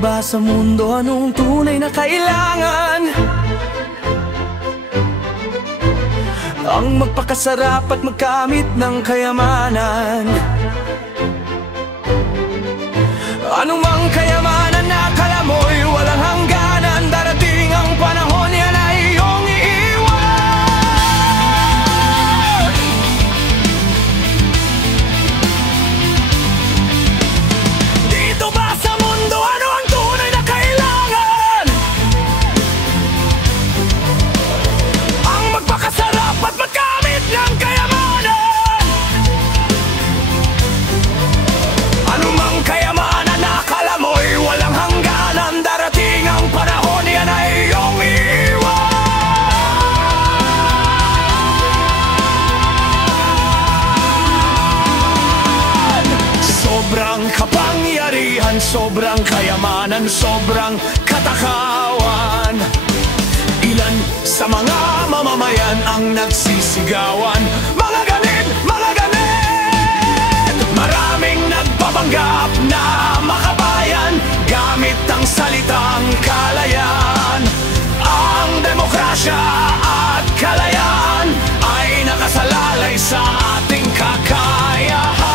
ba sa mundo anong tunay na kailangan? Ang magpakasarap at magkamit ng kayamanan. Anumang kayamanan na akala mo'y walang hangganan, darating ang panahon yan ay iyong iiwan. Dito ba sa mundo ano ang tunay na kailangan? Ang magpakasarap at magkamit ng kayamanan. Anumang kayamanan na akala mo'y walang hangganan, darating ang panahon yan ay iyong iwan. Sobrang kapangyarihan, sobrang kayamanan, sobrang katakawan. Ilan sa mga mamamayan ang nagsisigawan, mga ganit, mga ganit. Maraming nagpapanggap na makabayan, gamit ang salitang kalayaan. Ang demokrasya at kalayaan ay nakasalalay sa ating kakayahan.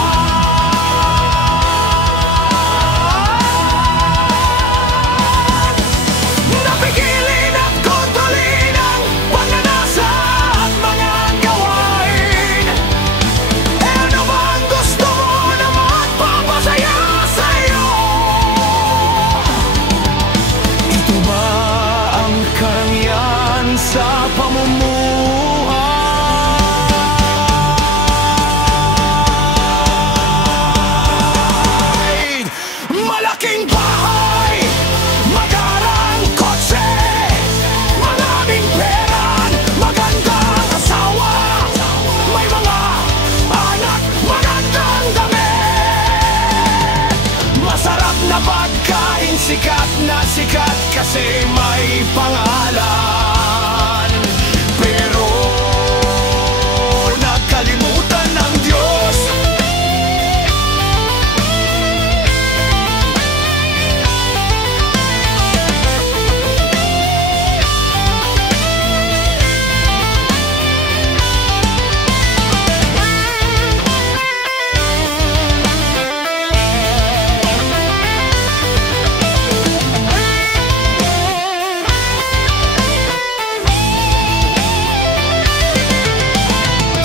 Napigilin at kontrolin ang pagnanasa at mga gawain. E ano ba ang gusto mo na magpapasaya sa'yo? Ito ba ang karangyaan sa pamumuhay? Malaking bahay, magarang kotse, maraming pera, magandang asawa, may mga anak, magandang damit. Masarap na pagkain, sikat na sikat kasi may pangalan. Pero nakalimutan ng Diyos.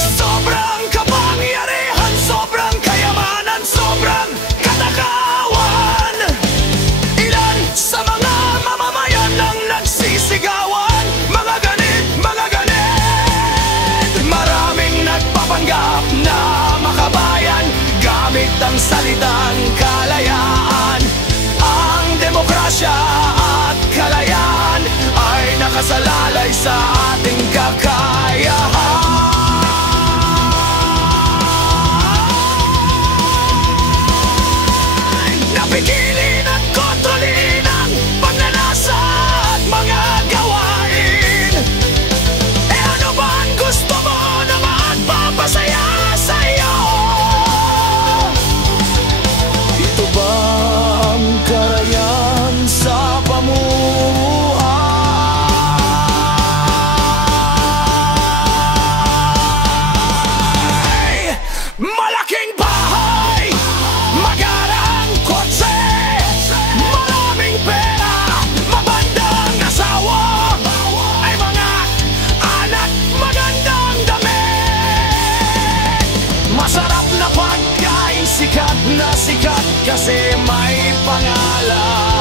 Sobrang kapangyarihan, sobrang kayamanan, sobrang katakawan. Ilan sa mga mamamayan ang nagsisigawan, mga ganit, mga ganit. Maraming nagpapanggap na makabayan, gamit ang salitang kalayaan. Ang demokrasya at kalayaan ay nakasalalay sa ating kakayahan. Napigilin at kontrolin ang pagnanasa at mga gawain. E ano ba ang gusto mo na magpapasaya sa'yo? Ito ba ang karayan sa pamumuhay? Malaking bahay, magarang kotse, maraming pera, mabandang asawa, ay mga anak, magandang damit. Masarap na pagkain, sikat na sikat kasi may pangalan.